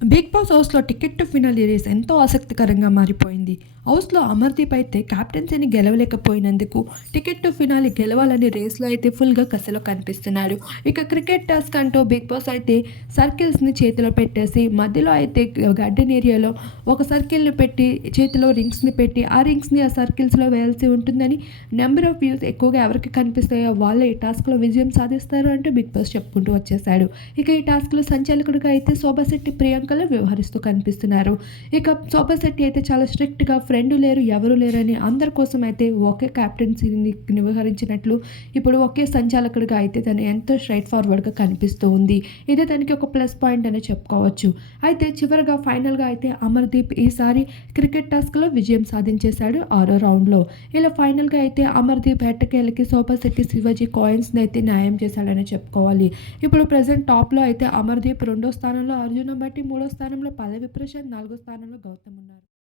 Big boss హౌస్లో ticket to finale race ఎంతో ఆసక్తికరంగా మారిపోయింది. హౌస్లో అమర్దీప్ అయితే క్యాప్టెన్సీని గెలవలేకపోయినందుకు టికెట్ టు ఫినాలి గెలవాలని రేస్లో అయితే ఫుల్గా కసలో కనిపిస్తున్నాడు. ఇక క్రికెట్ టాస్క్ అంటూ బిగ్ బాస్ అయితే సర్కిల్స్ని చేతిలో పెట్టేసి మధ్యలో అయితే గార్డెన్ ఏరియాలో ఒక సర్కిల్ని పెట్టి చేతిలో రింగ్స్ని పెట్టి ఆ రింగ్స్ని ఆ సర్కిల్స్లో వేయాల్సి ఉంటుందని నెంబర్ ఆఫ్ వ్యూస్ ఎక్కువగా ఎవరికి కనిపిస్తాయో వాళ్ళే ఈ టాస్క్లో విజయం సాధిస్తారు అంటూ బిగ్ బాస్ చెప్పుకుంటూ వచ్చేసాడు ఇక ఈ టాస్క్లో సంచాలకుడిగా అయితే శోభాశెట్టి ప్రియాంకలు వ్యవహరిస్తూ కనిపిస్తున్నారు. ఇక శోభాశెట్టి అయితే చాలా స్ట్రిక్ట్గా ఫ్రెండ్ లేరు ఎవరు లేరని అందరి కోసం అయితే ఒకే క్యాప్టెన్సీని వ్యవహరించినట్లు ఇప్పుడు ఒకే సంచాలకుడిగా అయితే తను ఎంతో స్ట్రైట్ ఫార్వర్డ్గా కనిపిస్తూ ఉంది. ఇదే తనకి ఒక ప్లస్ పాయింట్ అని చెప్పుకోవచ్చు. అయితే చివరిగా ఫైనల్గా అయితే అమర్దీప్ ఈసారి క్రికెట్ టాస్క్లో విజయం సాధించేశాడు ఆరో రౌండ్లో ఇలా ఫైనల్గా అయితే అమర్దీప్ ఎట్టకేలకి శోభాశెట్టి శివాజీ కాయిన్స్ని అయితే న్యాయం చేశాడని చెప్పుకోవాలి. ఇప్పుడు ప్రజెంట్ టాప్లో అయితే అమర్దీప్ రెండో స్థానంలో అర్జున బట్టి మూడో స్థానంలో పల్లవి ప్రశాంత్ నాలుగో స్థానంలో గౌతమ్ ఉన్నారు.